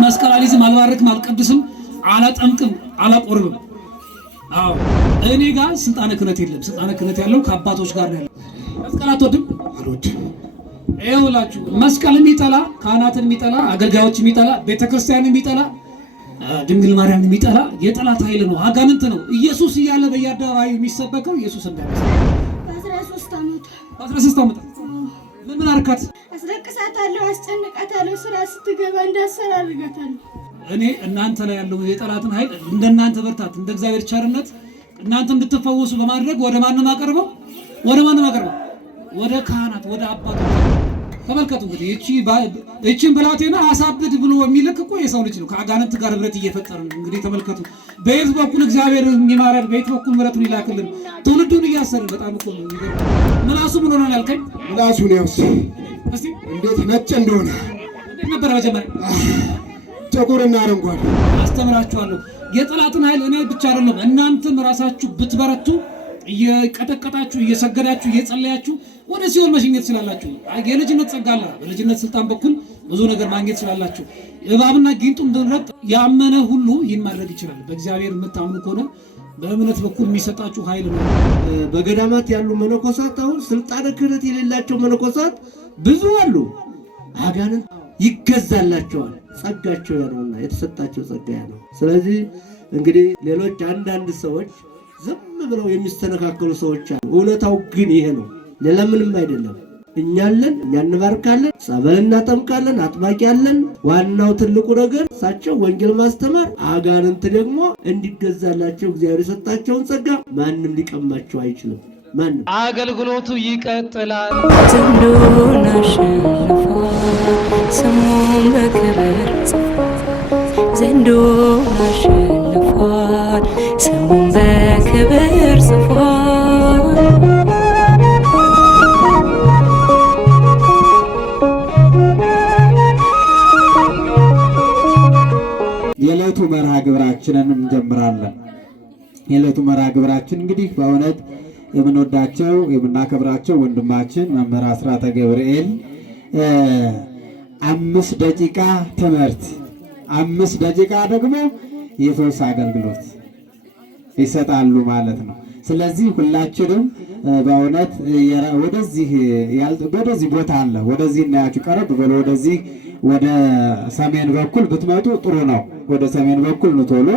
መስቀል አልይዝም፣ አልባርክም፣ አልቀድስም፣ አላጠምቅም፣ አላቆርብም። አዎ እኔ ጋር ስልጣነ ክህነት የለም። ስልጣነ ክህነት ያለው ከአባቶች ጋር ነው ያለው። መስቀል አትወድም? አልወድም። ይኸውላችሁ መስቀል የሚጠላ ካህናትን የሚጠላ አገልጋዮች የሚጠላ ቤተክርስቲያን የሚጠላ ድንግል ማርያም የሚጠላ የጠላት ኃይል ነው፣ አጋንንት ነው። ኢየሱስ እያለ በየአደባባዩ የሚሰበከው ኢየሱስ እንዳይመስል። በ13 ዓመት ምን አርካት? አስለቅሳታለሁ፣ አስጨንቃታለሁ። ስራ ስትገባ እንዳሰራ አድርጋታለሁ። እኔ እናንተ ላይ ያለው የጠላትን ኃይል እንደናንተ በርታት እንደ እግዚአብሔር ቸርነት እናንተ እንድትፈወሱ በማድረግ ወደ ማንም አቀርበው ወደ ካህናት ወደ አባቶች። ተመልከቱ እንግዲህ እቺን ብላቴና አሳብድ ብሎ የሚልክ እኮ የሰው ልጅ ነው። ከአጋንንት ጋር ህብረት እየፈጠረ ነው። እንግዲህ ተመልከቱ በየት በኩል እግዚአብሔር የሚማረን በየት በኩል ምሕረቱን ይላክልን። ትውልዱን እያሰርን በጣም እኮ ነው። ምላሱ ምን ሆነ ያልከኝ? ምላሱ ነው እስቲ እንዴት ነጭ እንደሆነ እንዴት ነበር መጀመሪያ? ጥቁርና አረንጓዴ። አስተምራችኋለሁ። የጠላትን ኃይል እኔ ብቻ አይደለም እናንተም ራሳችሁ ብትበረቱ እየቀጠቀጣችሁ እየሰገዳችሁ እየጸለያችሁ ወደ ሲኦል መሸኘት ትችላላችሁ። የልጅነት ጸጋ አለ። በልጅነት ስልጣን በኩል ብዙ ነገር ማግኘት ትችላላችሁ። እባብና ጊንጡን ድንረት ያመነ ሁሉ ይህን ማድረግ ይችላል። በእግዚአብሔር የምታምኑ ከሆነ በእምነት በኩል የሚሰጣችሁ ኃይል ነው። በገዳማት ያሉ መነኮሳት አሁን ስልጣነ ክህነት የሌላቸው መነኮሳት ብዙ አሉ። አጋንንት ይገዛላቸዋል። ጸጋቸው ያነውና የተሰጣቸው ጸጋ ያነው። ስለዚህ እንግዲህ ሌሎች አንዳንድ ሰዎች ዝም ብለው የሚስተነካከሉ ሰዎች አሉ። እውነታው ግን ይሄ ነው፣ ሌላ ምንም አይደለም። እኛለን እኛ እንባርካለን፣ ጸበል እናጠምቃለን፣ አጥማቂ ያለን። ዋናው ትልቁ ነገር እሳቸው ወንጌል ማስተማር፣ አጋንንት ደግሞ እንዲገዛላቸው እግዚአብሔር የሰጣቸውን ጸጋ ማንም ሊቀማቸው አይችልም። ማንም አገልግሎቱ ይቀጥላል። ዘንዶን አሸንፏል፣ ስሙን በክብር ጽፏል። ዘንዶን አሸንፏል፣ ስሙን በክብር ጽፏል። የዕለቱ መርሃ ግብራችንን እንጀምራለን። የዕለቱ መርሃ ግብራችን እንግዲህ በእውነት የምንወዳቸው የምናከብራቸው ወንድማችን መምህር አስራተ ገብርኤል 5 ደቂቃ ትምህርት 5 ደቂቃ ደግሞ የፈውስ አገልግሎት ይሰጣሉ ማለት ነው። ስለዚህ ሁላችንም በእውነት ወደዚህ ቦታ አለ፣ ወደዚህ እናያችሁ፣ ቀረብ ብሎ ወደዚህ ወደ ሰሜን በኩል ብትመጡ ጥሩ ነው። ወደ ሰሜን በኩል ንቶሎ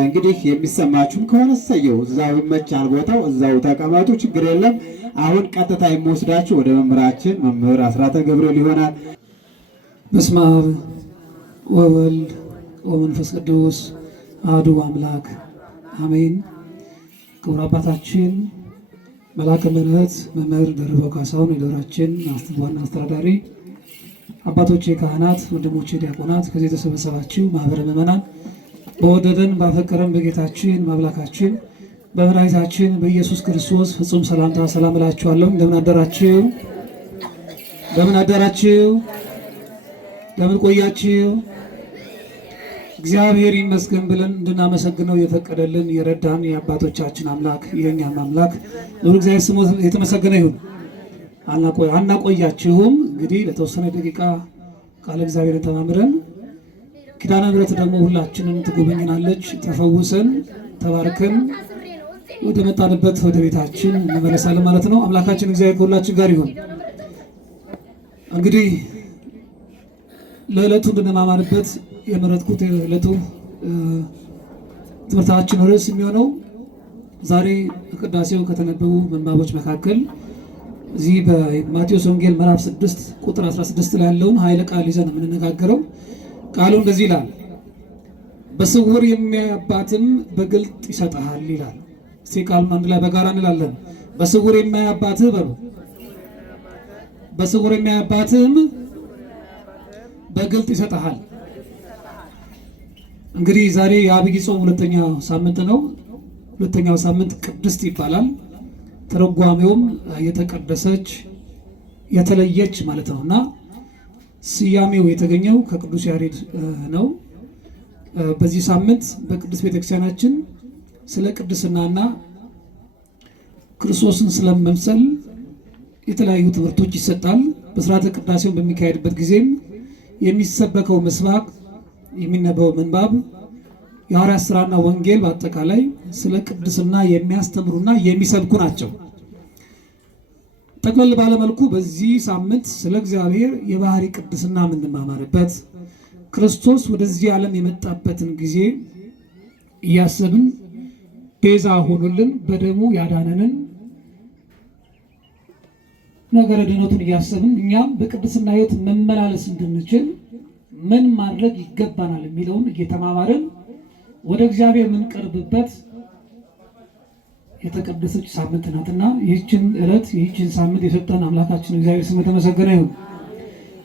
እንግዲህ የሚሰማችሁም ከሆነ ሰየው እዛው ይመቻል ቦታው፣ እዛው ተቀመጡ፣ ችግር የለም። አሁን ቀጥታ የሚወስዳችሁ ወደ መምህራችን መምህር አስራተ ገብርኤል ይሆናል። በስመ አብ ወወልድ ወመንፈስ ቅዱስ አሐዱ አምላክ አሜን። ክቡር አባታችን መልአከ ምሕረት መምህር ደርበው ካሳሁን የደብራችን ዋና አስተዳዳሪ፣ አባቶቼ ካህናት፣ ወንድሞቼ ዲያቆናት፣ ከዚህ የተሰበሰባችሁ ማህበረ ምዕመናን በወደደን ባፈቀረን በጌታችን በአምላካችን በመድኃኒታችን በኢየሱስ ክርስቶስ ፍጹም ሰላምታ ሰላም እላችኋለሁ። እንደምን አደራችሁ? እንደምን አደራችሁ? እንደምን ቆያችሁ? እግዚአብሔር ይመስገን ብለን እንድናመሰግነው የፈቀደልን የረዳን የአባቶቻችን አምላክ የእኛም አምላክ ልዑል እግዚአብሔር ስሙ የተመሰገነ ይሁን። አናቆያችሁም። እንግዲህ ለተወሰነ ደቂቃ ቃለ እግዚአብሔርን ተማምረን ኪዳነ ምሕረት ደግሞ ሁላችንን ትጎበኝናለች። ተፈውሰን ተባርከን ወደ መጣንበት ወደ ቤታችን እንመለሳለን ማለት ነው። አምላካችን እግዚአብሔር ከሁላችን ጋር ይሁን። እንግዲህ ለዕለቱ እንድንማማርበት የመረጥኩት የዕለቱ ትምህርታችን ርዕስ የሚሆነው ዛሬ በቅዳሴው ከተነበቡ ምንባቦች መካከል እዚህ በማቴዎስ ወንጌል ምዕራፍ 6 ቁጥር 16 ላይ ያለውን ኃይለ ቃል ይዘን የምንነጋገረው። ቃሉ እንደዚህ ይላል፣ በስውር የሚያይ አባትም በግልጥ ይሰጥሃል ይላል። እስቲ ቃሉን አንድ ላይ በጋራ እንላለን። በስውር የሚያይ አባትህ በሉ። በስውር የሚያይ አባትህም በግልጥ ይሰጥሃል። እንግዲህ ዛሬ የዐቢይ ጾም ሁለተኛው ሳምንት ነው። ሁለተኛው ሳምንት ቅድስት ይባላል። ተረጓሚውም የተቀደሰች የተለየች ማለት ነውና ስያሜው የተገኘው ከቅዱስ ያሬድ ነው። በዚህ ሳምንት በቅዱስ ቤተክርስቲያናችን ስለ ቅድስናና ክርስቶስን ስለመምሰል የተለያዩ ትምህርቶች ይሰጣል። በሥርዓተ ቅዳሴው በሚካሄድበት ጊዜም የሚሰበከው ምስባክ የሚነበበው ምንባብ የሐዋርያት ሥራና ወንጌል በአጠቃላይ ስለ ቅድስና የሚያስተምሩና የሚሰብኩ ናቸው። ጠቅለል ባለመልኩ በዚህ ሳምንት ስለ እግዚአብሔር የባህሪ ቅድስና የምንማማርበት ክርስቶስ ወደዚህ ዓለም የመጣበትን ጊዜ እያሰብን ቤዛ ሆኖልን በደሙ ያዳነንን ነገረ ድነቱን እያሰብን እኛም በቅድስና ሕይወት መመላለስ እንድንችል ምን ማድረግ ይገባናል የሚለውን እየተማማርን ወደ እግዚአብሔር የምንቀርብበት የተቀደሰች ሳምንት ናትና ይህችን ዕለት ይህችን ሳምንት የሰጠን አምላካችን እግዚአብሔር ስም የተመሰገነ ይሁን።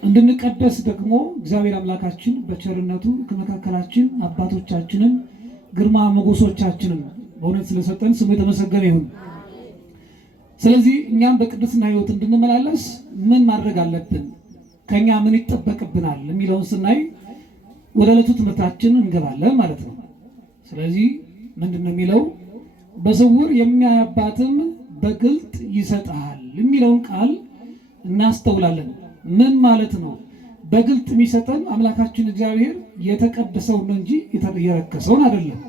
እንድንቀደስ ደግሞ እግዚአብሔር አምላካችን በቸርነቱ ከመካከላችን አባቶቻችንን ግርማ ሞገሶቻችንን በእውነት ስለሰጠን ስሙ የተመሰገነ ይሁን። ስለዚህ እኛም በቅድስና ሕይወት እንድንመላለስ ምን ማድረግ አለብን፣ ከኛ ምን ይጠበቅብናል የሚለውን ስናይ ወደ ዕለቱ ትምህርታችን እንገባለን ማለት ነው። ስለዚህ ምንድን ነው የሚለው? በስውር የሚያይ አባትም በግልጥ ይሰጣል የሚለውን ቃል እናስተውላለን። ምን ማለት ነው? በግልጥ የሚሰጠን አምላካችን እግዚአብሔር የተቀደሰውን ነው እንጂ የረከሰውን አይደለም።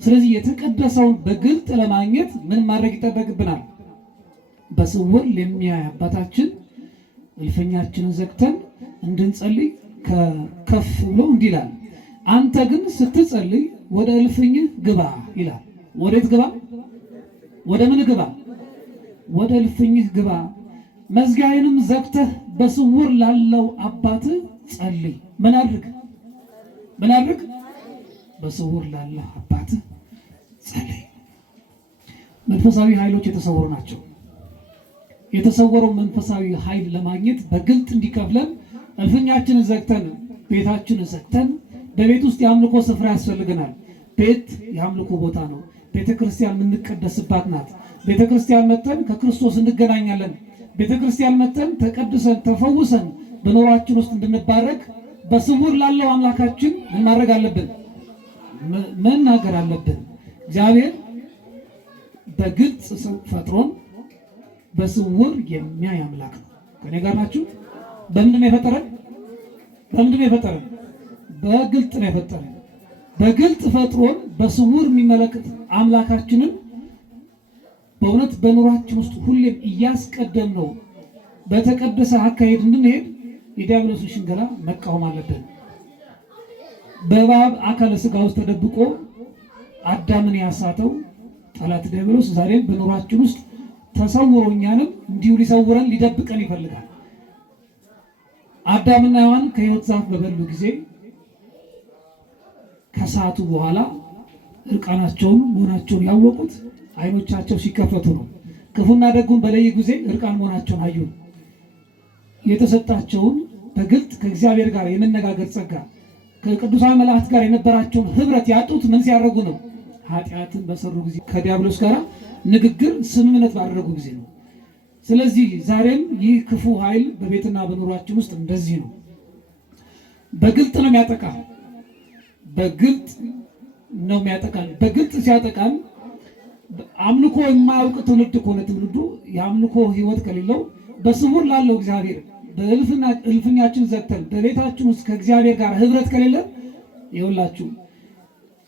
ስለዚህ የተቀደሰውን በግልጥ ለማግኘት ምን ማድረግ ይጠበቅብናል? በስውር ለሚያይ አባታችን እልፍኛችንን ዘግተን እንድንጸልይ ከፍ ብሎ እንዲህ ይላል፣ አንተ ግን ስትጸልይ ወደ እልፍኝህ ግባ ይላል። ወዴት ግባ? ወደ ምን ግባ? ወደ እልፍኝህ ግባ፣ መዝጊያዬንም ዘግተህ በስውር ላለው አባትህ ጸልይ። ምን አድርግ? ምን አድርግ? በስውር ላለው አባትህ ጸልይ። መንፈሳዊ ኃይሎች የተሰወሩ ናቸው። የተሰወረው መንፈሳዊ ኃይል ለማግኘት በግልጥ እንዲከፍለን እልፍኛችንን ዘግተን ቤታችንን ዘግተን በቤት ውስጥ የአምልኮ ስፍራ ያስፈልገናል። ቤት የአምልኮ ቦታ ነው። ቤተ ክርስቲያን የምንቀደስባት ናት። ቤተ ክርስቲያን መጥተን ከክርስቶስ እንገናኛለን። ቤተ ክርስቲያን መጥተን ተቀድሰን ተፈውሰን በኑሯችን ውስጥ እንድንባረክ በስውር ላለው አምላካችን ምን ማድረግ አለብን? መናገር አለብን። እግዚአብሔር በግልጽ ፈጥሮን በስውር የሚያይ አምላክ ነው። ከኔ ጋር ናችሁ? በምንድን ነው የፈጠረን? በምንድን ነው የፈጠረን? በግልጥ ነው የፈጠረን። በግልጥ ፈጥሮን በስውር የሚመለከት አምላካችንን በእውነት በኑሯችን ውስጥ ሁሌም እያስቀደም ነው በተቀደሰ አካሄድ እንድንሄድ የዲያብሎስን ሽንገላ መቃወም አለብን። በእባብ አካለ ሥጋ ውስጥ ተደብቆ አዳምን ያሳተው ጠላት ዲያብሎስ ዛሬም በኑሯችን ውስጥ ተሰውሮ እኛንም እንዲሁ ሊሰውረን ሊደብቀን ይፈልጋል። አዳምና ሔዋን ከሕይወት ዛፍ በበሉ ጊዜ ከሰዓቱ በኋላ እርቃናቸውን መሆናቸውን ያወቁት ዓይኖቻቸው ሲከፈቱ ነው። ክፉና ደጉን በለዩ ጊዜ እርቃን መሆናቸውን አዩ። የተሰጣቸውን በግልጥ ከእግዚአብሔር ጋር የመነጋገር ጸጋ ከቅዱሳን መላእክት ጋር የነበራቸውን ኅብረት ያጡት ምን ሲያደርጉ ነው? ኃጢአትን በሰሩ ጊዜ ከዲያብሎስ ጋር ንግግር ስምምነት ባደረጉ ጊዜ ነው። ስለዚህ ዛሬም ይህ ክፉ ኃይል በቤትና በኑሯችን ውስጥ እንደዚህ ነው። በግልጥ ነው የሚያጠቃን። በግልጥ ነው የሚያጠቃን። በግልጥ ሲያጠቃን አምልኮ የማያውቅ ትውልድ ከሆነ ትውልዱ የአምልኮ ሕይወት ከሌለው በስውር ላለው እግዚአብሔር በእልፍኛችን ዘግተን በቤታችን ውስጥ ከእግዚአብሔር ጋር ኅብረት ከሌለ ይኸውላችሁ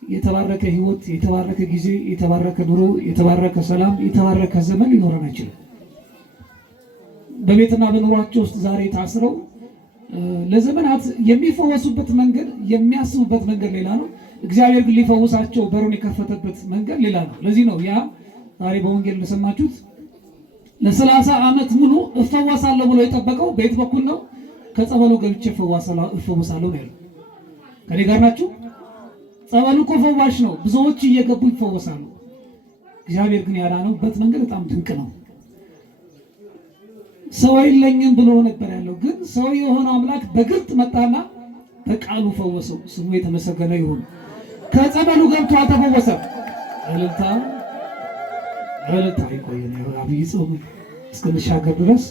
የተባረከ ሕይወት፣ የተባረከ ጊዜ፣ የተባረከ ኑሮ፣ የተባረከ ሰላም፣ የተባረከ ዘመን ሊኖረን አይችልም። በቤትና በኑሯቸው ውስጥ ዛሬ ታስረው ለዘመናት የሚፈወሱበት መንገድ የሚያስቡበት መንገድ ሌላ ነው። እግዚአብሔር ግን ሊፈውሳቸው በሩን የከፈተበት መንገድ ሌላ ነው። ለዚህ ነው ያ ዛሬ በወንጌል እንደሰማችሁት ለ30 ዓመት ሙሉ እፈወሳለሁ ብሎ የጠበቀው በየት በኩል ነው? ከጸበሉ ገብቼ እፈወሳለሁ ነው ያለው። ከኔ ጋር ናችሁ? ጸበሉ እኮ ፈዋሽ ነው። ብዙዎች እየገቡ ይፈወሳሉ። እግዚአብሔር ግን ያዳነውበት መንገድ በጣም ድንቅ ነው። ሰው የለኝም ብሎ ነበር ያለው፣ ግን ሰው የሆነው አምላክ በግልጥ መጣና በቃሉ ፈወሰው። ስሙ የተመሰገነ ይሁን። ከጸበሉ ገብቶ አልተፈወሰም። እልልታ ይቆየን። አብይ ጾም እስክንሻገር ድረስ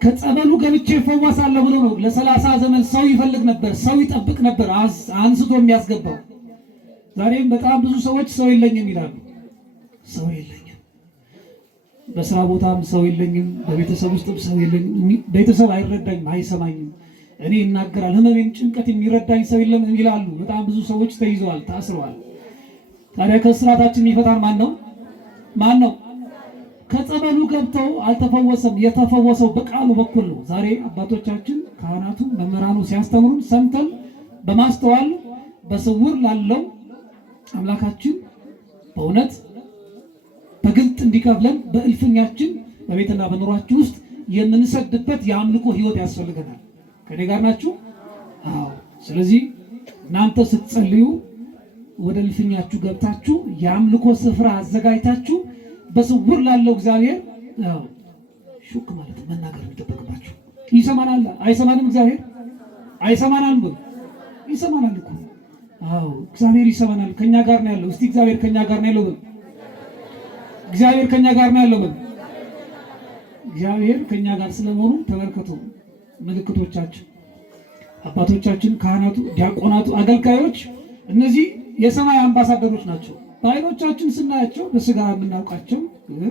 ከጸበሉ ገብቼ እፈወሳለሁ ብሎ ነው ለ30 ዘመን ሰው ይፈልግ ነበር፣ ሰው ይጠብቅ ነበር አንስቶ የሚያስገባው። ዛሬም በጣም ብዙ ሰዎች ሰው የለኝም ይላሉ። ሰው የለኝም፣ በስራ ቦታም ሰው የለኝም፣ በቤተሰብ ውስጥም ሰው የለኝም፣ ቤተሰብ አይረዳኝም፣ አይሰማኝም፣ እኔ ይናገራል። ህመሜን ጭንቀት የሚረዳኝ ሰው የለም ይላሉ። በጣም ብዙ ሰዎች ተይዘዋል፣ ታስረዋል። ታዲያ ከስራታችን የሚፈታን ማን ነው? ማን ነው? ከጸበሉ ገብተው አልተፈወሰም። የተፈወሰው በቃሉ በኩል ነው። ዛሬ አባቶቻችን ካህናቱ፣ መምህራኑ ሲያስተምሩን ሰምተን በማስተዋል በስውር ላለው አምላካችን በእውነት በግልጥ እንዲከፍለን በእልፍኛችን በቤትና በኑሯችን ውስጥ የምንሰግድበት የአምልኮ ህይወት ያስፈልገናል። ከኔ ጋር ናችሁ? አዎ። ስለዚህ እናንተ ስትጸልዩ ወደ እልፍኛችሁ ገብታችሁ የአምልኮ ስፍራ አዘጋጅታችሁ በስውር ላለው እግዚአብሔር ሹክ ማለት መናገር የሚጠበቅባችሁ። ይሰማናል አይሰማንም? እግዚአብሔር አይሰማናል? ይሰማናል እኮ። አዎ እግዚአብሔር ይሰማናል። ከኛ ጋር ነው ያለው። እስቲ እግዚአብሔር ከኛ ጋር ነው ያለው። እግዚአብሔር ከኛ ጋር ነው ያለው። እግዚአብሔር ከኛ ጋር ስለመሆኑ ተመልከቱ። ምልክቶቻችን አባቶቻችን፣ ካህናቱ፣ ዲያቆናቱ፣ አገልጋዮች እነዚህ የሰማይ አምባሳደሮች ናቸው። በዓይኖቻችን ስናያቸው በስጋ የምናውቃቸው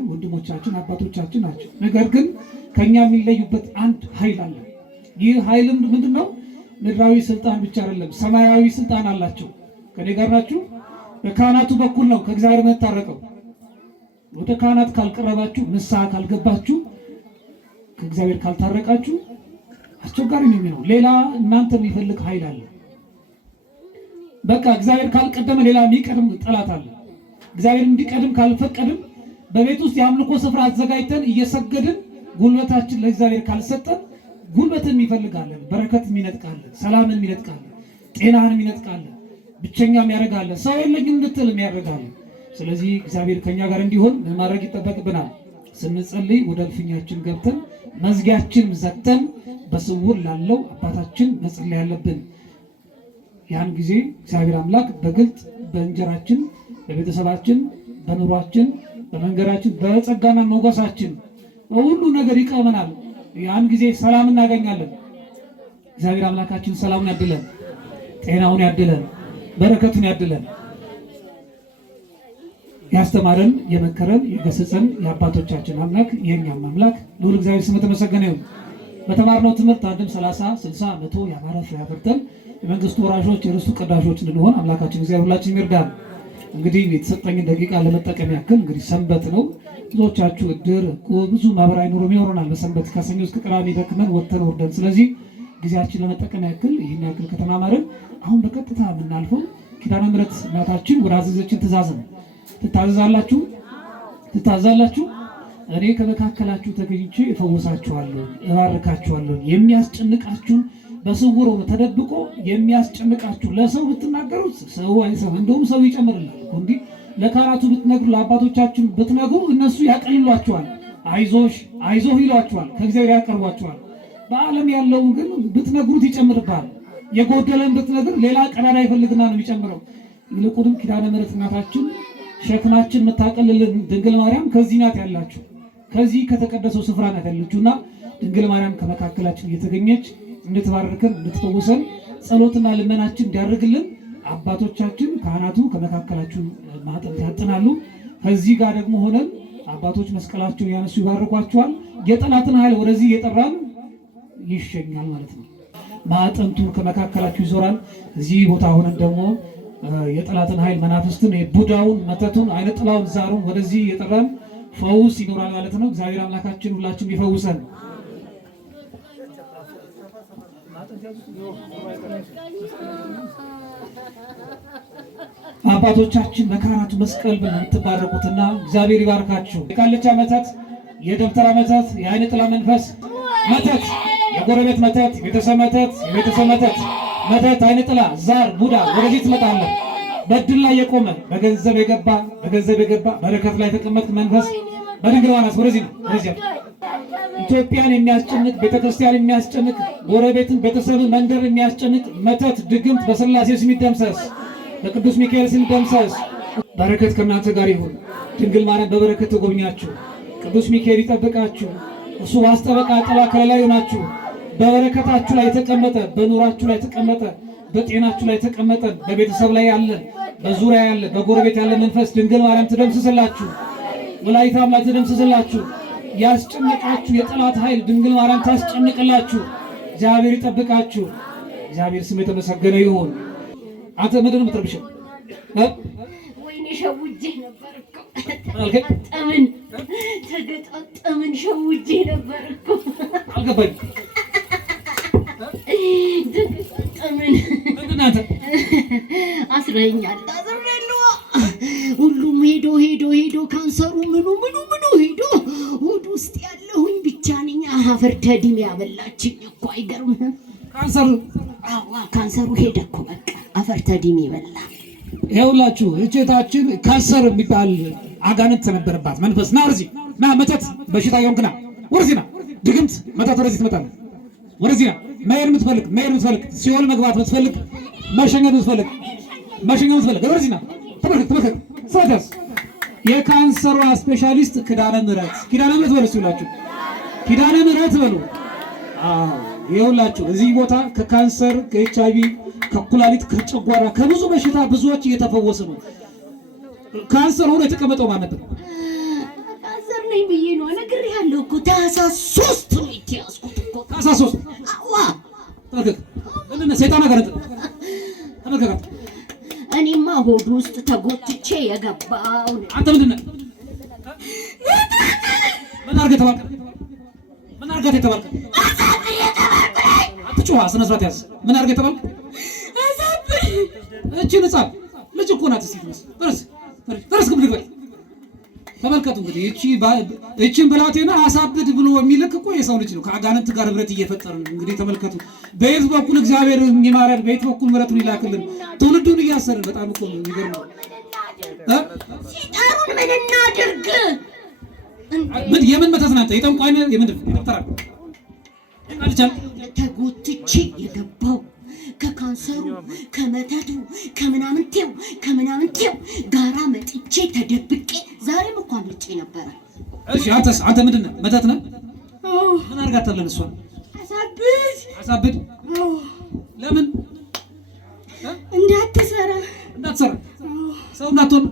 ወንድሞቻችን አባቶቻችን ናቸው። ነገር ግን ከኛ የሚለዩበት አንድ ኃይል አለ። ይህ ኃይልም ምንድን ነው? ምድራዊ ስልጣን ብቻ አይደለም፣ ሰማያዊ ስልጣን አላቸው። ከኔ ጋር ናችሁ? በካህናቱ በኩል ነው ከእግዚአብሔር የምንታረቀው። ወደ ካህናት ካልቀረባችሁ፣ ንስሐ ካልገባችሁ፣ ከእግዚአብሔር ካልታረቃችሁ አስቸጋሪ ነው የሚሆነው። ሌላ እናንተ የሚፈልግ ኃይል አለ። በቃ እግዚአብሔር ካልቀደመ ሌላ የሚቀድም ጠላት አለ። እግዚአብሔር እንዲቀድም ካልፈቀድም በቤት ውስጥ የአምልኮ ስፍራ አዘጋጅተን እየሰገድን ጉልበታችን ለእግዚአብሔር ካልሰጠን ጉልበትን ይፈልጋለን፣ በረከትን ይነጥቃለን፣ ሰላምን ይነጥቃለን፣ ጤናን ይነጥቃለን፣ ብቸኛም ያደርጋለን፣ ሰው የለኝም እንድትልም ያደርጋለን። ስለዚህ እግዚአብሔር ከኛ ጋር እንዲሆን ምን ማድረግ ይጠበቅብናል? ስንጸልይ ወደ እልፍኛችን ገብተን መዝጊያችን ዘግተን በስውር ላለው አባታችን መጸለይ ያለብን። ያን ጊዜ እግዚአብሔር አምላክ በግልጥ በእንጀራችን፣ በቤተሰባችን፣ በኑሯችን፣ በመንገዳችን፣ በጸጋና ሞገሳችን በሁሉ ነገር ይቀመናል። ያን ጊዜ ሰላም እናገኛለን። እግዚአብሔር አምላካችን ሰላሙን ያድለን፣ ጤናውን ያድለን፣ በረከቱን ያድለን። ያስተማረን የመከረን የገሰጸን የአባቶቻችን አምላክ የእኛም አምላክ ልዑል እግዚአብሔር ስም የተመሰገነ ይሁን። በተማርነው ትምህርት አንድም 30፣ 60፣ 100 ያማረ ፍሬ አፍርተን የመንግስቱ ወራሾች የርስቱ ቀዳሾች እንድንሆን አምላካችን እግዚአብሔር ሁላችን ይርዳን። እንግዲህ የተሰጠኝን ደቂቃ ለመጠቀም ያክል እንግዲህ ሰንበት ነው። ብዙዎቻችሁ እድር፣ ብዙ ማህበራዊ ኑሮ ይኖረናል። በሰንበት ከሰኞ እስከ ቅዳሜ ደክመን ወጥተን ወርደን፣ ስለዚህ ጊዜያችን ለመጠቀም ያክል ይህን ያክል ከተማማርን አሁን በቀጥታ የምናልፈው ኪዳነ ምሕረት እናታችን ወደ አዘዘችን ትእዛዝ ነው። ትታዘዛላችሁ? ትታዘዛላችሁ? እኔ ከመካከላችሁ ተገኝቼ እፈውሳችኋለሁ፣ እባርካችኋለሁ። የሚያስጨንቃችሁን በስውር ተደብቆ የሚያስጨንቃችሁ ለሰው ብትናገሩት ሰው አይሰማም፣ እንደውም ሰው ይጨምርላል። እንዲህ ለካህናቱ ብትነግሩ፣ ለአባቶቻችን ብትነግሩ እነሱ ያቀልሏችኋል፣ አይዞሽ አይዞህ ይሏችኋል፣ ከእግዚአብሔር ያቀርቧችኋል። በዓለም ያለውን ግን ብትነግሩት ይጨምርባል። የጎደለን ብትነግር ሌላ ቀዳዳ ይፈልግና ነው የሚጨምረው። ይልቁንም ኪዳነ ምሕረት እናታችን ሸክማችን የምታቀልልን ድንግል ማርያም ከዚህ ናት ያላችሁ፣ ከዚህ ከተቀደሰው ስፍራ ናት ያለችውና ድንግል ማርያም ከመካከላችን እየተገኘች እንድትባርከን እንድትፈውሰን ጸሎትና ልመናችን እንዲያደርግልን አባቶቻችን ካህናቱ ከመካከላችሁ ማጠንት ያጥናሉ። ከዚህ ጋር ደግሞ ሆነን አባቶች መስቀላቸውን ያነሱ ይባርኳቸዋል። የጠላትን ኃይል ወደዚህ እየጠራን ይሸኛል ማለት ነው። ማጠንቱ ከመካከላችሁ ይዞራል። እዚህ ቦታ ሆነን ደግሞ የጠላትን ኃይል መናፍስትን፣ ቡዳውን፣ መተቱን፣ አይነ ጥላውን፣ ዛሩን ወደዚህ እየጠራን ፈውስ ይኖራል ማለት ነው። እግዚአብሔር አምላካችን ሁላችን ይፈውሰን። አባቶቻችን በካህናቱ መስቀል የምትባረኩትና እግዚአብሔር ይባርካችሁ። የቃልቻ መተት፣ የደብተራ መተት፣ የአይነ ጥላ መንፈስ መተት፣ የጎረቤት መተት፣ የቤተሰብ መተት፣ የቤተሰብ መተት መተት፣ አይነ ጥላ፣ ዛር፣ ቡዳ ወደዚህ ትመጣለህ። በድል ላይ የቆመ በገንዘብ የገባ በረከት ላይ የተቀመጥክ መንፈስ በድንግል ማርያም ወደዚህ ነው። ወደዚህ ኢትዮጵያን የሚያስጨንቅ ቤተክርስቲያን የሚያስጨንቅ ጎረቤትን፣ ቤተሰብን፣ መንደር የሚያስጨንቅ መተት፣ ድግምት በሥላሴ ስም ይደምሰስ፣ በቅዱስ ሚካኤል ስም ይደምሰስ። በረከት ከእናንተ ጋር ይሁን። ድንግል ማርያም በበረከት ትጎብኛችሁ። ቅዱስ ሚካኤል ይጠብቃችሁ። እሱ ዋስጠበቃ ጥላ ከለላ ይሆናችሁ። በበረከታችሁ ላይ የተቀመጠ፣ በኑራችሁ ላይ የተቀመጠ፣ በጤናችሁ ላይ የተቀመጠ፣ በቤተሰብ ላይ ያለ፣ በዙሪያ ያለ፣ በጎረቤት ያለ መንፈስ ድንግል ማርያም ትደምስስላችሁ። ወላዲተ አምላክ ትደምስስላችሁ። ያስጨነቃችሁ የጠላት ኃይል ድንግል ማርያም ታስጨንቅላችሁ። እግዚአብሔር ይጠብቃችሁ። እግዚአብሔር ስም የተመሰገነ ይሁን። አንተ ምንድን ነው የምትረብሸው? ወይኔ ሸውጄ ነበር እኮ አልከኝ? ተገጣጠምን ሸውጄ ነበር እኮ አልገባኝም። ተገጣጠምን ምንድን ነው አንተ? አስረኛል ታዘረልዋ ሁሉም ሄዶ ካንሰሩ ምኑ ሄዶ ሆድ ውስጥ ያለሁኝ ብቻ ነኝ። አፈር ተዲም ያበላችኝ እኮ አይገርምህም? ካንሰሩ ሄደ እኮ በቃ አፈር ተዲም ይበላ። ይኸውላችሁ እህታችን ካንሰር የሚባል አጋንንት ተነበረባት መንፈስ ና ወደዚህ ና መተት በሽታ የሆንክና ወደዚህ ና ድግምት መተት ወደዚህ ትመጣለህ። ወደዚህ ና መሄድ የምትፈልግ ሲኦል መግባት የምትፈልግ መሸኘት የምትፈልግ ወደዚህ ና ተመልከት ስራታስ የካንሰሯ ስፔሻሊስት ኪዳነ ምህረት በሉ ሲላችሁ ኪዳነ ምህረት በሉ። ይኸውላችሁ እዚህ ቦታ ከካንሰር ከኤችአይቪ ከኩላሊት ከጨጓራ ከብዙ በሽታ ብዙዎች እየተፈወሱ ነው። ካንሰር ሆኖ የተቀመጠው ማን ነበር? ካንሰር ነኝ ብዬ ነው ነግሬሃለሁ እኮ ታህሳስ 3 ነው የተያዝኩት እኮ ታህሳስ 3 ተመልከት ምንድን ነው ሰይጣን አጋንንት ተመልከት። እኔማ ሆድ ውስጥ ተጎትቼ የገባው አንተ ምንድን ነህ? ምን አድርገህ ተባልክ? አትጩህ፣ ስነ ስርዓት ያዝ። ምን አድርገህ ተባልክ? እቺ ህፃን ልጅ እኮ ናት። ደረስ ግብ ልግበል። ተመልከቱ እንግዲህ እቺን ብላቴና አሳብድ ብሎ የሚልክ እኮ የሰው ልጅ ነው። ከአጋንንት ጋር ህብረት እየፈጠረ ነው። እንግዲህ ተመልከቱ። በየት በኩል እግዚአብሔር ይማረን፣ በየት በኩል ምሕረቱን ይላክልን። ትውልዱን እያሰርን በጣም እኮ ነው የሚገርመው። ሲጠሩን ምን እናድርግ? የምን መተት ናንተ? የጠንቋይ ነው የምንድን ነው? ይጠራል ተጎትቼ የገባው ከካንሰሩ ከመተቱ ከምናምንቴው ጋራ መጥቼ ተደብቄ ዛሬም እኮ አምልጬ ነበረ። እሺ አንተ ምንድን ነህ? መተት ነህ? ምን አድርጋታለን? እሷን አሳብድ። ለምን? እንዳትሰራ ሰው እንዳትሆን።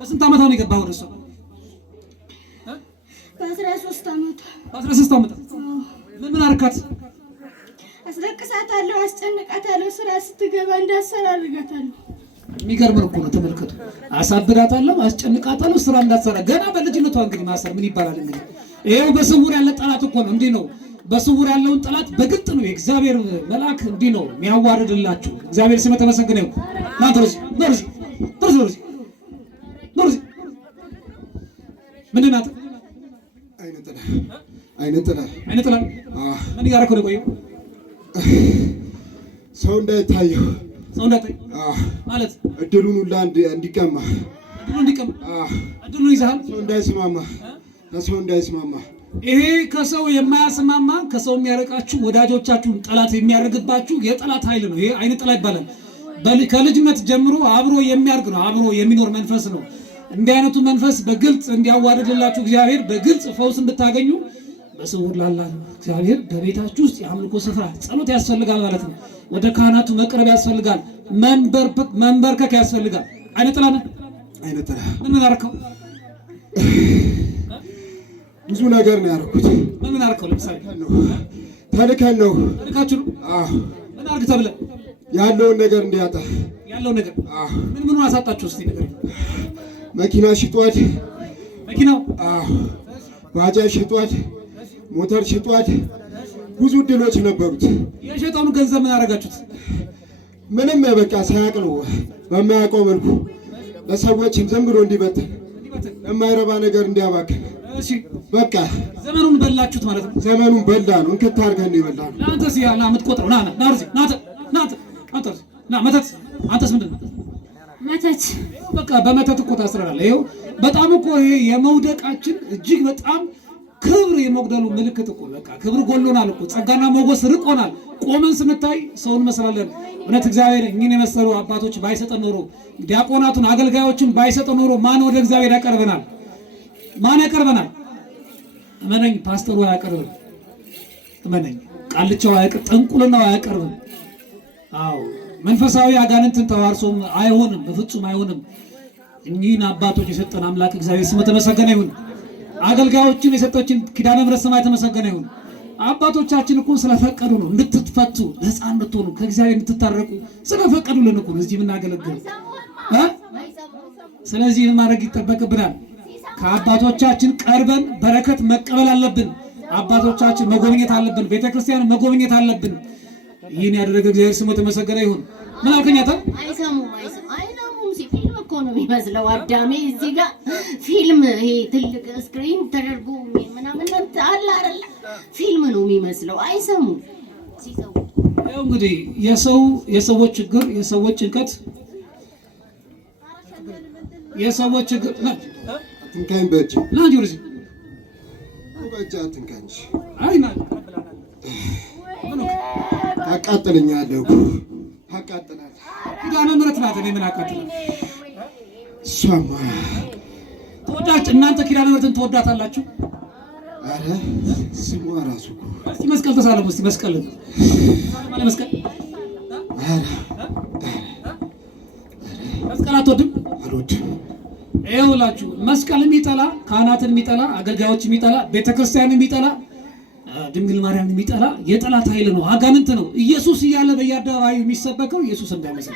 በስንት ዓመቷ ነው የገባህ ወደ እሷ? በ13 ዓመቷ። በ13 ዓመቷ ምን አርካት? አስለቅሳታለሁ፣ አስጨንቃታለሁ። ስራ ስትገባ እንዳትሰራ አድርጋታለሁ። የሚገርም እኮ ነው። ተመልከቱ። አሳብዳታለሁ፣ አስጨንቃታለሁ፣ ስራ እንዳትሰራ። ገና በልጅነቷ እንግዲህ ማሰር ምን ይባላል እንግዲህ። ይሄው በስውር ያለ ጠላት እኮ ነው። እንዲህ ነው በስውር ያለውን ጠላት በግልጥ ነው የእግዚአብሔር መልአክ እንዲህ ነው የሚያዋርድላችሁ። እግዚአብሔር ስም የተመሰገነ ይሁን። ናንተሮዚ ምንድን ናት? አይነ ጥላ ምን እያደረከው ነው? ቆየው ሰው እንዳይታየው ማለት እድሉን ሁላ እንዲቀማ እድሉን ይዘሃል። ሰው እንዳይስማማ ይሄ ከሰው የማያስማማ ከሰው የሚያርቃችሁ ወዳጆቻችሁን ጠላት የሚያደርግባችሁ የጠላት ኃይል ነው። ይሄ አይነ ጥላ ይባላል። ከልጅነት ጀምሮ አብሮ የሚያርግ ነው። አብሮ የሚኖር መንፈስ ነው። እንዲህ አይነቱ መንፈስ በግልጽ እንዲያዋርድላችሁ እግዚአብሔር በግልጽ ፈውስ እንድታገኙ በስውር ላላ እግዚአብሔር በቤታችሁ ውስጥ የአምልኮ ስፍራ ጸሎት ያስፈልጋል ማለት ነው። ወደ ካህናቱ መቅረብ ያስፈልጋል። መንበርከክ ያስፈልጋል። አይነ ጥላ ነህ? አይነ ጥላ ምን አደረከው? ብዙ ነገር ነው ያደረኩት። ምን አደረከው? ለምሳሌ ተልካችሁ ነው። ምን አድርግ ተብለህ? ያለውን ነገር እንዲያጣ ያለውን ነገር ምን አሳጣችሁ? እስቲ ነገር መኪና ሽጧት፣ መኪናው ባጃጅ ሽጧት፣ ሞተር ሽጧት፣ ብዙ እድሎች ነበሩት። የሸጠውን ገንዘብ ምን አደረጋችሁት? ምንም በቃ ሳያውቅ ነው በማያውቀው መልኩ ለሰዎች ዝም ብሎ እንዲበትን የማይረባ ነገር እንዲያባክን በቃ ዘመኑን በላችሁት ማለት ነው። ዘመኑን በላ ነው። እንክት አድርገን ነው የበላ ነው። አንተስ ያላ የምትቆጥረው መተት አንተስ ምንድን ነው? መተት በቃ በመተት እኮ ታስረናል። ይኸው በጣም እኮ ይሄ የመውደቃችን እጅግ በጣም ክብር የመጉደሉ ምልክት እኮ በቃ ክብር ጎሎናል እኮ ጸጋና ሞገስ ርቆናል። ቆመን ስንታይ ሰውን መስላለን። እውነት እግዚአብሔር እኚህን የመሰሉ አባቶች ባይሰጠን ኖሮ ዲያቆናቱን አገልጋዮችን ባይሰጠን ኖሮ ማን ወደ እግዚአብሔር ያቀርበናል? ማን ያቀርበናል? እመነኝ፣ ፓስተሩ አያቀርብም። እመነኝ፣ ቃልቻው አያቀርብም፣ ጠንቁልናው አያቀርብም። አዎ መንፈሳዊ አጋንንትን ተዋርሶም አይሆንም፣ በፍጹም አይሆንም። እኚህን አባቶች የሰጠን አምላክ እግዚአብሔር ስሙ የተመሰገነ ይሁን። አገልጋዮችን የሰጠችን ኪዳነ ምሕረት ስማ የተመሰገነ ይሁን። አባቶቻችን እኮ ስለፈቀዱ ነው እንድትፈቱ ሕፃን እንድትሆኑ ከእግዚአብሔር እንድትታረቁ ስለፈቀዱልን እኮ ነው እዚህ የምናገለግለው። ስለዚህ ማድረግ ይጠበቅብናል። ከአባቶቻችን ቀርበን በረከት መቀበል አለብን። አባቶቻችን መጎብኘት አለብን። ቤተክርስቲያን መጎብኘት አለብን። ይህን ያደረገ እግዚአብሔር ስሙ የተመሰገነ ይሁን። ምን አልከኛታ? አይሰሙም ፊልም እኮ ነው የሚመስለው። አዳሜ እዚህ ጋር ፊልም ይሄ ትልቅ ስክሪን ተደርጎ ምናምን አለ አይደለ? ፊልም ነው የሚመስለው። አይሰሙም ሲሰሙ። ያው እንግዲህ የሰዎች ችግር የሰዎች ጭንቀት የሰዎች ችግር ትንካኝ በእጅ ና እንጂ ወደዚህ በእጅ አትንካኝ። አይ ና ታቃጥለኛለህ እኮ ታቃጥላለህ። ኪዳነ ምሕረት ናት። እኔ ምን አቃጥላለሁ? እሷማ ተወዳጅ እናንተ ኪዳነ ምሕረትን ትወዳታላችሁ? አረ ስሟ ራሱ እኮ እስቲ መስቀል ተሳለሙ። እስቲ መስቀል ማለት መስቀል አረ መስቀል አትወድም? አልወድም። ይኸውላችሁ መስቀል የሚጠላ ካህናትን የሚጠላ አገልጋዮች የሚጠላ ቤተክርስቲያን የሚጠላ ድንግል ማርያም የሚጠላ የጠላት ኃይል ነው፣ አጋንንት ነው። ኢየሱስ እያለ በየአደባባዩ የሚሰበከው ኢየሱስ እንዳይመስል።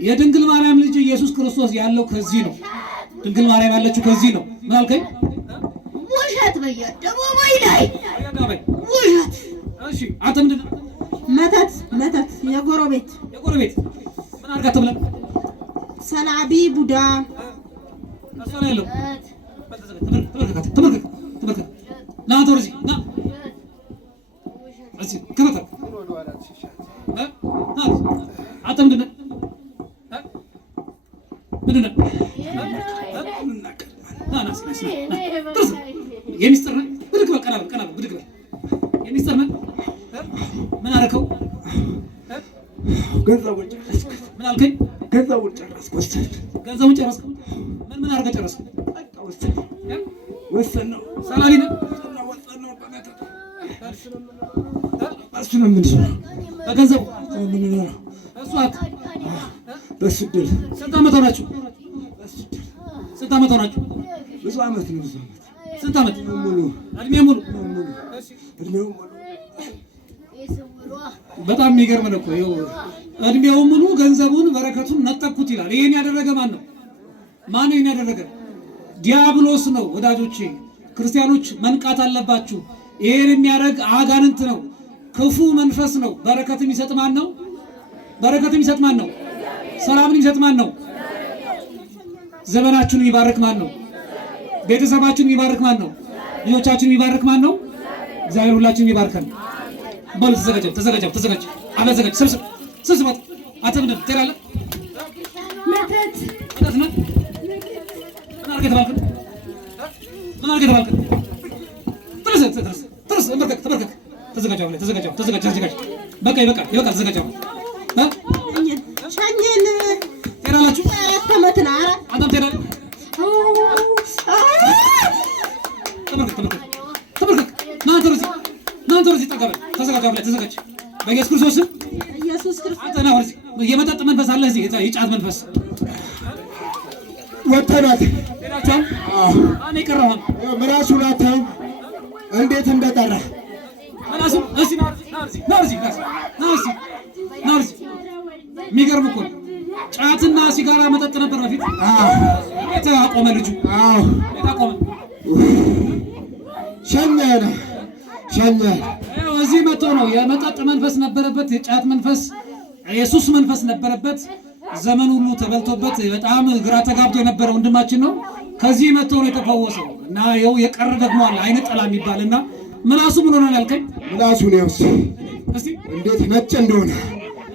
የድንግል ማርያም ልጅ ኢየሱስ ክርስቶስ ያለው ከዚህ ነው። ድንግል ማርያም ያለችው ከዚህ ነው። ምን አልከኝ? ውሸት በየአደባባይ ላይ ውሸት። እሺ አንተ ምንድን ነው? መተት የጎረቤት ምን አድርጋ ተብለን ሰላቢ ቡዳ እሷ ላይ ያለው ተመልከት። ና አንተ ወደዚህ ና እዚህ ክፈት። አንተ ምንድን ነህ? የሚስጥር ነህ? ብድግ በል፣ ቀና በል፣ ብድግ በል። የሚስጥር ነህ? ምን አደረከው? ገንዘቡን ጨረስኩ። ምን አልከኝ? ገንዘቡን ጨረስኩ። ገንዘቡን ጨረስኩ? ምን አድርገህ ጨረስኩ? ወሰን ነው ሰላቢ ነህ? እሱ ነው የምንሰራው። በገንዘቡ የምንኖረው እሱ በእሱ ድል። ስንት ዓመት ሆናችሁ? ስንት ዓመት ሆናችሁ? ብዙ ዓመት ነው። ብዙ ዓመት ስንት ዓመት? ሙሉ እድሜ ሙሉ እድሜው ሙሉ። በጣም የሚገርም ነው እኮ ይኸው እድሜው ሙሉ ገንዘቡን በረከቱን ነጠቅኩት ይላል። ይሄን ያደረገ ማን ነው? ማን ይሄን ያደረገ? ዲያብሎስ ነው። ወዳጆቼ ክርስቲያኖች መንቃት አለባችሁ። ይሄን የሚያደርግ አጋንንት ነው፣ ክፉ መንፈስ ነው። በረከት የሚሰጥ ማን ነው? በረከት የሚሰጥ ማን ነው? ሰላምን የሚሰጥ ማን ነው? ዘመናችሁን የሚባርክ ማን ነው? ቤተሰባችሁን የሚባርክ ማን ነው? ልጆቻችሁን የሚባርክ ማን ነው? እግዚአብሔር ሁላችሁን ይባርከን። በሉ ተዘጋጅ። አለ ዘጋጅ። ስብስብ አንተ ምንድን ትሄዳለህ? መተት ነህ? ምን አድርገህ ተባልክ? ትርስ ተበርከክ። ተዘጋጅ። በቃ ይበቃል። ተዘጋጅ። ሸኝን ትሄዳላችሁ? 4 ዓመት ነው። አንተም ትሄዳለህ? ተበርከክ። ና አንተ ወደዚህ ጠጋ በል። ተዘጋጅ። በኢየሱስ ክርስቶስ አንተ ና ወደዚህ። የመጠጥ መንፈስ አለ እዚህ፣ የጫት መንፈስ ወጥተናል። ሄዳችኋል? እኔ ቀረሁ። ምላሱን አታይም እንዴት እንደጠራ ምላሱ። እስኪ ና ወደዚህ። የሚገርም እኮ ጫትና ሲጋራ መጠጥ ነበር በፊት። እንዴት አቆመ ልጁ? እንዴት አቆመ? ሸኘን። እዚህ መጥቶ ነው። የመጠጥ መንፈስ ነበረበት፣ የጫት መንፈስ፣ የሱስ መንፈስ ነበረበት። ዘመን ሁሉ ተበልቶበት በጣም ግራ ተጋብቶ የነበረ ወንድማችን ነው። ከዚህ መጥቶ ነው የተፈወሰው። እና ይኸው የቀረ ደግሞ አለ አይነ ጠላ የሚባልና ምላሱ ምን ሆነ ያልከኝ? ምላሱን ያውስ እስቲ እንዴት ነጭ እንደሆነ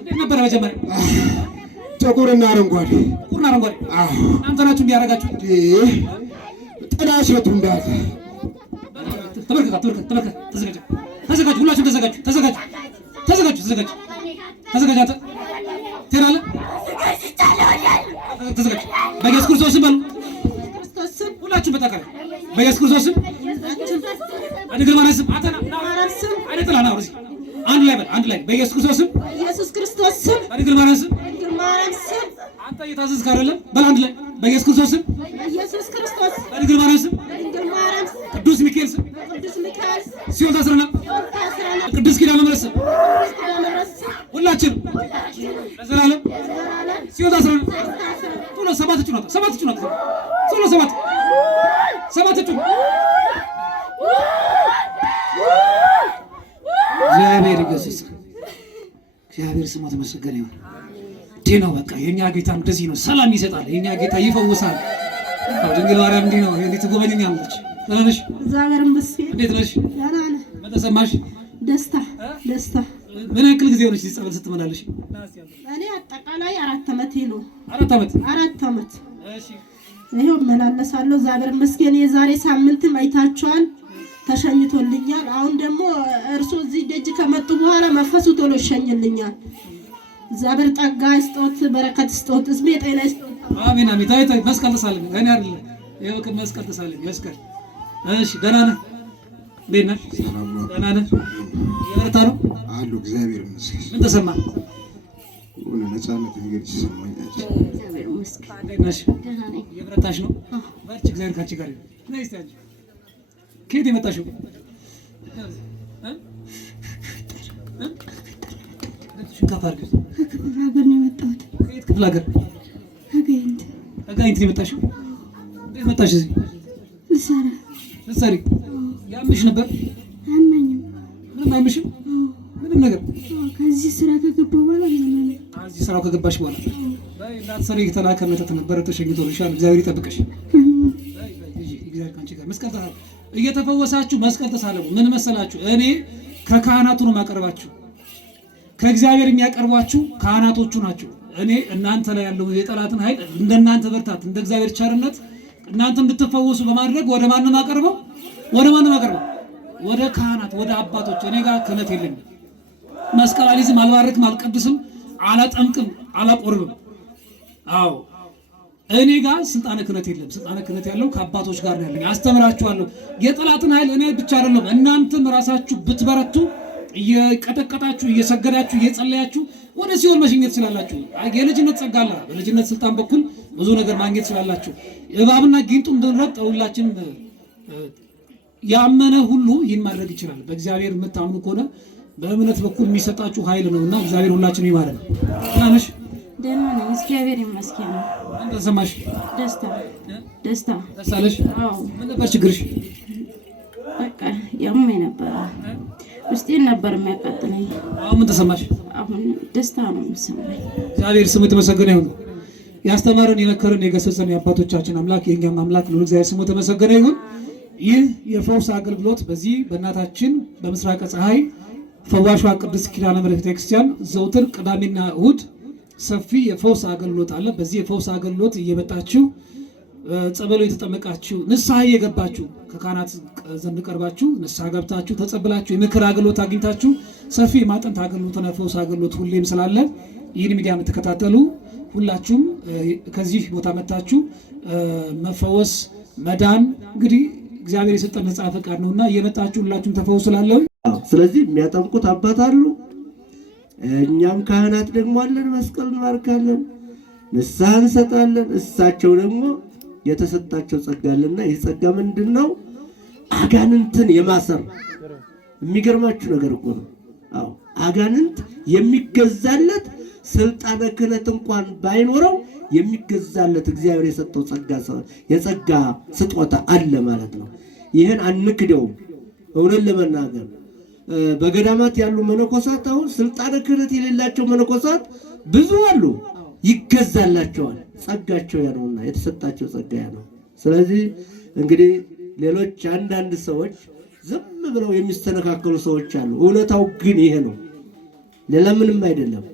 እንዴት ነበረ መጀመሪያ? ጥቁርና አረንጓዴ። እናንተ ናችሁ እንዲያደርጋችሁ? ጥላሸቱ እንዳለ ተመልከት። ተዘጋጁ፣ ሁላችሁም ተዘጋጁ። አንተ ትሄዳለህ? ተዘጋጅ። በኢየሱስ ክርስቶስ በሉ። ሁላችሁም በጠቃላይ በኢየሱስ ክርስቶስ በድንግል ማርያም ስም አይነጥላ ና ወደዚህ አንድ ላይ በኢየሱስ ክርስቶስ ስም በድንግል ማርያም ስም አንተ እየታዘዝክ አይደለም? በል አንድ ላይ በኢየሱስ ክርስቶስ ስም በድንግል ማርያም ስም ድንግል ማርያም ቅዱስ ሚካኤል ስም ቅዱስ ሚካኤል ሲኦል ታስረናል። ቅዱስ ኪዳነ ምሕረት ስም ሁላችን ለዘላለም ሲኦል ታስረናል። ቶሎ ሰባት እጩ ናት። ቶሎ ሰባት እጩ እግዚአብሔር ይገስጽ። እግዚአብሔር ስሙ የተመሰገነ ይሁን። እንዲህ ነው በቃ የኛ ጌታ እንደዚህ ነው። ሰላም ይሰጣል። የኛ ጌታ ይፈውሳል። ድንግል ማርያም እንዲህ ነው። እንዴት ትጎበኘኛለች? ደህና ነሽ? እግዚአብሔር ይመስገን። እንዴት ነሽ? ደህና ነኝ። ምን ተሰማሽ? ደስታ። ምን ያክል ጊዜ ሆነሽ ጸበል ስትመላለሽ? እኔ አጠቃላይ 4 ዓመቴ ነው። 4 ዓመት። እሺ ይሄው እመላለሳለሁ። እግዚአብሔር ይመስገን። የዛሬ ሳምንትም አይታችኋል፣ ተሸኝቶልኛል። አሁን ደግሞ እርሶ እዚህ ደጅ ከመጡ በኋላ መንፈሱ ቶሎ ይሸኝልኛል። እግዚአብሔር ጸጋ ይስጦት፣ በረከት ይስጦት፣ እዝሜ ጤና ይስጦት። አሜን አሜን። ታይ መስቀል ተሳለም። እኔ አይደለም ይሄው መስቀል ተሳለም። መስቀል እሺ። ደህና ነህ? እንዴት ነህ? ደህና ነህ? የበረታ ነው አሉ። እግዚአብሔር ይመስገን። ምን ተሰማህ? ወለ ነፃነት ነገር ይሰማኛል። እግዚአብሔር ይመስገን። እንዴት ነሽ? ደህና ነኝ። የበረታሽ ነው? በርቺ፣ እግዚአብሔር ካንቺ ጋር ይሁን። ነይ እስቲ አንቺ ከየት የመጣሽው? ሽንካፋ አድርገሽ ከክፍለ ሀገር ነው የመጣሁት። ከየት ክፍለ ሀገር? ከጋይንት ነው የመጣሽው? እንዴት መጣሽ እዚህ? ልትሰሪ? ያምሽ ነበር? አያመኝም። ምንም አይምሽም? ምንም ነገር? ከዚህ ስራ ከገባሁ በኋላ እዚህ ስራው ከገባሽ በኋላ እንዳትሰሪ የተላከ መተት ነበረ፣ ተሸኝቶልሻል። እግዚአብሔር ይጠብቅሽ። እግዚአብሔር ካንቺ ጋር። መስቀል ተሳለሙ። እየተፈወሳችሁ መስቀል ተሳለሙ። ምን መሰላችሁ? እኔ ከካህናቱ ነው የማቀርባችሁ። ከእግዚአብሔር የሚያቀርቧችሁ ካህናቶቹ ናቸው። እኔ እናንተ ላይ ያለው የጠላትን ኃይል እንደናንተ በርታት እንደ እግዚአብሔር ቸርነት እናንተ እንድትፈወሱ በማድረግ ወደ ማንም አቀርበው ወደ ካህናት ወደ አባቶች። እኔ ጋር ክህነት የለኝም። መስቀል አልይዝም፣ አልባርክም፣ አልቀድስም፣ አላጠምቅም፣ አላቆርብም። አዎ እኔ ጋር ስልጣነ ክህነት የለም። ስልጣነ ክህነት ያለው ከአባቶች ጋር ነው ያለኝ። አስተምራችኋለሁ። የጠላትን ኃይል እኔ ብቻ አይደለም እናንተም ራሳችሁ ብትበረቱ እየቀጠቀጣችሁ እየሰገዳችሁ እየጸለያችሁ ወደ ሲኦል መሸኘት ትችላላችሁ። የልጅነት ጸጋ አለ። በልጅነት ስልጣን በኩል ብዙ ነገር ማግኘት ትችላላችሁ። እባብና ጊንጡን እንድንረግጥ ሁላችን ያመነ ሁሉ ይህን ማድረግ ይችላል። በእግዚአብሔር የምታምኑ ከሆነ በእምነት በኩል የሚሰጣችሁ ኃይል ነውና እግዚአብሔር ሁላችን ይማረን። ናነሽ? ደህና ነኝ፣ እግዚአብሔር ይመስገን። ምን ተሰማሽ? ደስታ ደስ አለሽ? አዎ። ምን ነበር ችግርሽ? በቃ ያመኝ ነበር፣ ውስጤን ነበር የሚያቃጥለኝ። አሁን ምን ተሰማሽ? አሁን ደስታ ነው የሚሰማኝ። እግዚአብሔር ስሙ የተመሰገነ ይሁን። ያስተማረን የመከረን የገሰጸን የአባቶቻችን አምላክ የእኛም አምላክ ነው። እግዚአብሔር ስሙ የተመሰገነ ይሁን። ይህ የፈውስ አገልግሎት በዚህ በእናታችን በምስራቀ ፀሐይ ፈዋሿ ቅድስት ኪዳነ ምሕረት ቤተክርስቲያን ዘውትር ቅዳሜና እሁድ ሰፊ የፈውስ አገልግሎት አለ። በዚህ የፈውስ አገልግሎት እየመጣችሁ ጸበሉ የተጠመቃችሁ ንስሐ እየገባችሁ ከካህናት ዘንድ ቀርባችሁ ንስሐ ገብታችሁ ተጸብላችሁ የምክር አገልግሎት አግኝታችሁ ሰፊ የማጠንት አገልግሎትና የፈውስ አገልግሎት ሁሌም ስላለ ይህን ሚዲያ የምትከታተሉ ሁላችሁም ከዚህ ቦታ መጥታችሁ መፈወስ መዳን እንግዲህ እግዚአብሔር የሰጠን ነፃ ፈቃድ ነውና እየመጣችሁ ሁላችሁም ተፈውሱ ስላለው ስለዚህ የሚያጠምቁት አባት አሉ። እኛም ካህናት ደግሞ አለን። መስቀል እንባርካለን፣ ንስሐ እንሰጣለን። እሳቸው ደግሞ የተሰጣቸው ጸጋ አለና ይህ ጸጋ ምንድን ነው? አጋንንትን የማሰር የሚገርማችሁ ነገር እኮ ነው። አዎ አጋንንት የሚገዛለት ስልጣነ ክህነት እንኳን ባይኖረው የሚገዛለት እግዚአብሔር የሰጠው የጸጋ ስጦታ አለ ማለት ነው። ይህን አንክደውም። እውነት ለመናገር በገዳማት ያሉ መነኮሳት አሁን ስልጣነ ክህነት የሌላቸው መነኮሳት ብዙ አሉ። ይገዛላቸዋል። ጸጋቸው ያ ነውና የተሰጣቸው ጸጋ ያ ነው። ስለዚህ እንግዲህ ሌሎች አንዳንድ ሰዎች ዝም ብለው የሚስተነካከሉ ሰዎች አሉ። እውነታው ግን ይሄ ነው፣ ሌላ ምንም አይደለም።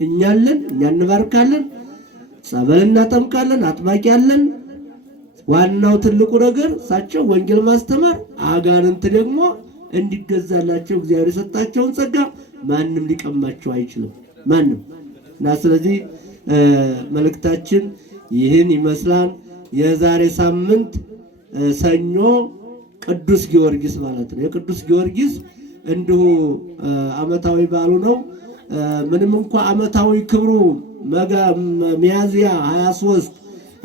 እኛ አለን፣ እኛ እንባርካለን፣ ጸበል እናጠምቃለን፣ አጥማቂ አለን። ዋናው ትልቁ ነገር እሳቸው ወንጌል ማስተማር፣ አጋንንት ደግሞ እንዲገዛላቸው እግዚአብሔር የሰጣቸውን ጸጋ ማንም ሊቀማቸው አይችልም፣ ማንም እና ስለዚህ መልእክታችን ይህን ይመስላል። የዛሬ ሳምንት ሰኞ ቅዱስ ጊዮርጊስ ማለት ነው። የቅዱስ ጊዮርጊስ እንዲሁ ዓመታዊ በዓሉ ነው። ምንም እንኳ ዓመታዊ ክብሩ ሚያዝያ 23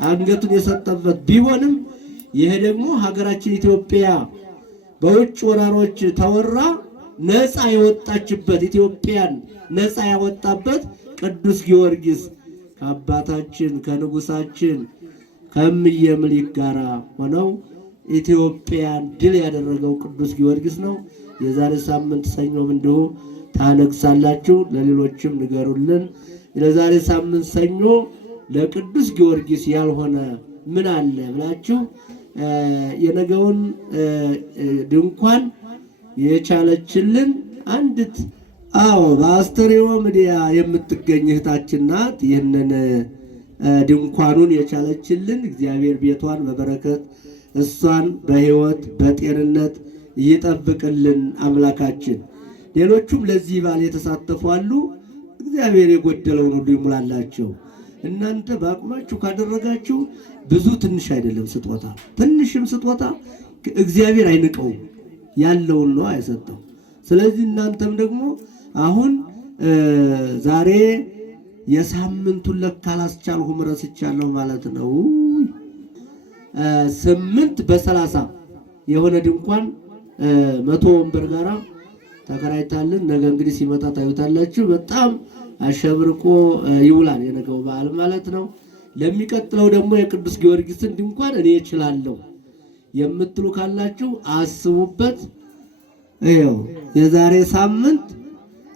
አንገቱን የሰጠበት ቢሆንም ይሄ ደግሞ ሀገራችን ኢትዮጵያ በውጭ ወራሮች ተወራ ነፃ የወጣችበት ኢትዮጵያን ነፃ ያወጣበት ቅዱስ ጊዮርጊስ ከአባታችን ከንጉሳችን ከእምዬ ምኒልክ ጋር ሆነው ኢትዮጵያን ድል ያደረገው ቅዱስ ጊዮርጊስ ነው። የዛሬ ሳምንት ሰኞም እንዲሁ ታነግሳላችሁ፣ ለሌሎችም ንገሩልን። ለዛሬ ሳምንት ሰኞ ለቅዱስ ጊዮርጊስ ያልሆነ ምን አለ ብላችሁ የነገውን ድንኳን የቻለችልን አንዲት በአስተርእዮ ሚዲያ የምትገኝ እህታችን ናት። ይህንን ድንኳኑን የቻለችልን እግዚአብሔር ቤቷን በበረከት እሷን በሕይወት በጤንነት ይጠብቅልን አምላካችን። ሌሎቹም ለዚህ በዓል የተሳተፉ አሉ። እግዚአብሔር የጎደለውን ሁሉ ይሙላላቸው። እናንተ በአቅማችሁ ካደረጋችሁ ብዙ ትንሽ አይደለም ስጦታ፣ ትንሽም ስጦታ እግዚአብሔር አይንቀውም፣ ያለውን ነው አይሰጠው። ስለዚህ እናንተም ደግሞ አሁን ዛሬ የሳምንቱን ለካ አላስቻልሁም ረስቻለሁ ማለት ነው። 8 በ30 የሆነ ድንኳን 100 ወንበር ጋራ ተከራይታልን። ነገ እንግዲህ ሲመጣ ታዩታላችሁ። በጣም አሸብርቆ ይውላል የነገው በዓል ማለት ነው። ለሚቀጥለው ደግሞ የቅዱስ ጊዮርጊስን ድንኳን እኔ እችላለሁ የምትሉ ካላችሁ አስቡበት። ይኸው የዛሬ ሳምንት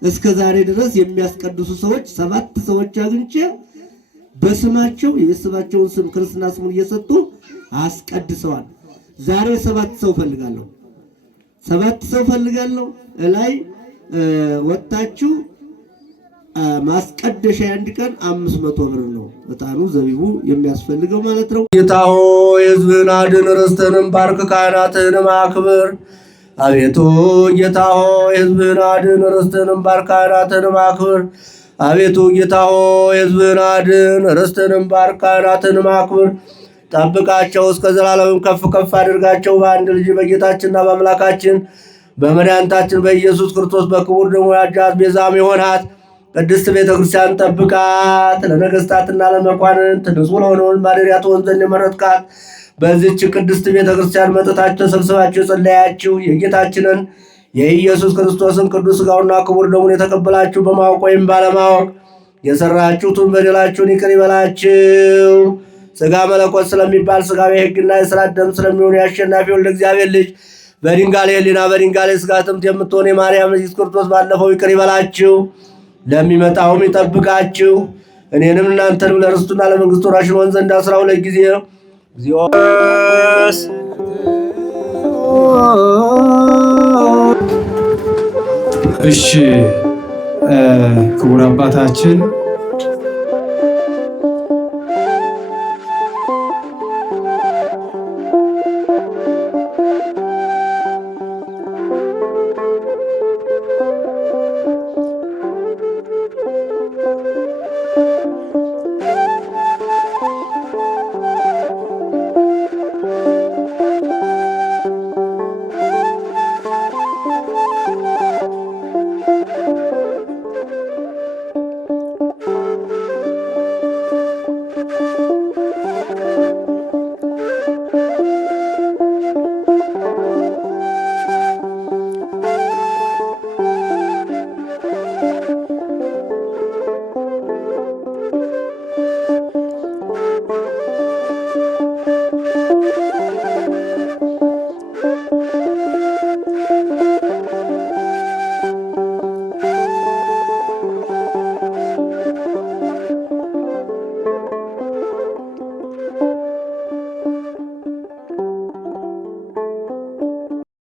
እስከ ዛሬ ድረስ የሚያስቀድሱ ሰዎች 7 ሰዎች አግኝቼ በስማቸው የቤተሰባቸውን ስም ክርስትና ስሙን እየሰጡ አስቀድሰዋል። ዛሬ 7 ሰው ፈልጋለሁ፣ 7 ሰው ፈልጋለሁ። ላይ ወጣችሁ ማስቀደሻ አንድ ቀን 500 ብር ነው ዕጣኑ ዘቢቡ የሚያስፈልገው ማለት ነው። ጌታ ሆይ ሕዝብህን አድን፣ ርስትህንም ባርክ፣ ካህናትህንም አክብር። አቤቱ ጌታ ሆይ ሕዝብህን አድን፣ ርስትህንም ባርክ፣ ካህናትህንም አክብር። አቤቱ ጌታ ሆይ ሕዝብህን አድን፣ ርስትህንም ባርክ፣ ካህናትህንም አክብር። ጠብቃቸው፣ እስከ ዘላለምም ከፍ ከፍ አድርጋቸው። በአንድ ልጅ በጌታችንና በአምላካችን በመድኃኒታችን በኢየሱስ ክርስቶስ በክቡር ደሙ ያጃት ቤዛም የሆናት ቅድስት ቤተ ክርስቲያን ጠብቃት። ለነገሥታትና ለመኳንንት ንጹሕ ለሆነውን ማደሪያ ትሆን ዘንድ የመረጥካት በዚህች ቅድስት ቤተ ክርስቲያን መጥታችሁ ተሰብስባችሁ የጸለያችሁ የጌታችንን የኢየሱስ ክርስቶስን ቅዱስ ሥጋውና ክቡር ደሙን የተቀበላችሁ በማወቅ ወይም ባለማወቅ የሰራችሁትን በደላችሁን ይቅር ይበላችሁ። ሥጋ መለኮት ስለሚባል ሥጋዊ ሕግና የሥርዓት ደም ስለሚሆን የአሸናፊ ወልደ እግዚአብሔር ልጅ በድንጋሌ ሕሊና በድንጋሌ ሥጋ ትምት የምትሆን የማርያም ኢየሱስ ክርስቶስ ባለፈው ይቅር ይበላችሁ፣ ለሚመጣውም ይጠብቃችሁ። እኔንም እናንተንም ለርስቱና ለመንግሥቱ ወራሽ እንሆን ዘንድ 12 ጊዜ እግዚኦ እሺ ክቡር አባታችን